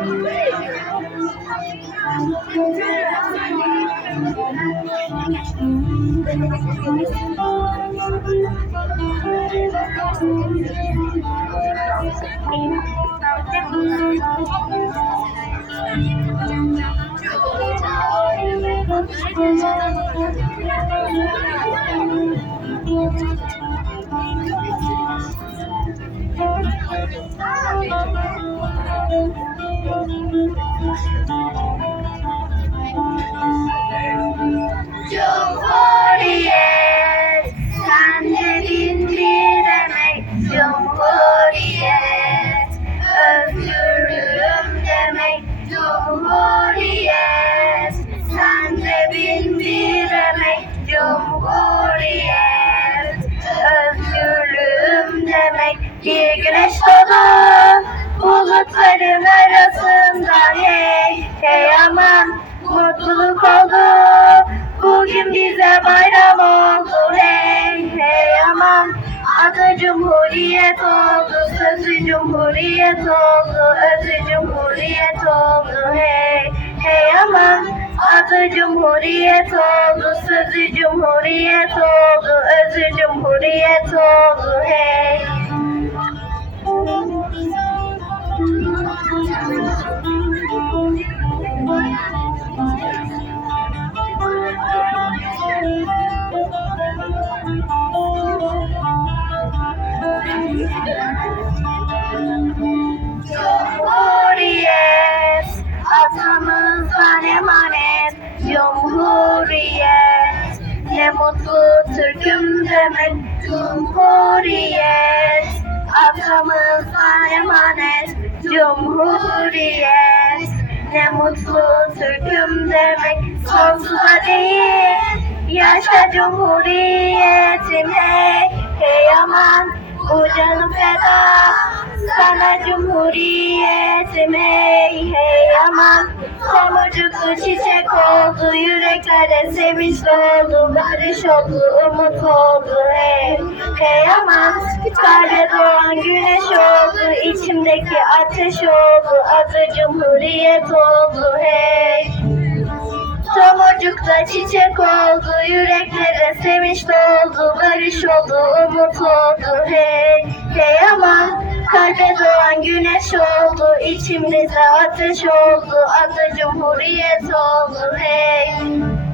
Cumhuriyet, hey aman, mutluluk oldu. Bugün bize bayram oldu. Hey hey aman. Adı Cumhuriyet oldu, sözü Cumhuriyet oldu, özü Cumhuriyet oldu. Hey hey aman. Adı Cumhuriyet oldu, sözü Cumhuriyet oldu, özü Cumhuriyet oldu. Hey atamızdan emanet Cumhuriyet. Ne mutlu Türk'üm demek Cumhuriyet. Atamızdan emanet Cumhuriyet. Ne mutlu Türk'üm demek Sonsuza değil. Yaşa Cumhuriyetim hey hey aman bu canım feda. Sana cumhuriyetim hey hey aman Tomurcuklu çiçek oldu yüreklere sevinç doldu. Barış oldu umut oldu hey. Hey aman Kalbe doğan güneş oldu. İçimdeki ateş oldu Adı cumhuriyet oldu hey. Tomurcukta çiçek oldu, yüreklere sevinç doldu, barış oldu, umut oldu, hey. Kalbe doğan güneş oldu, içimizde ateş oldu, adı cumhuriyet oldu, hey.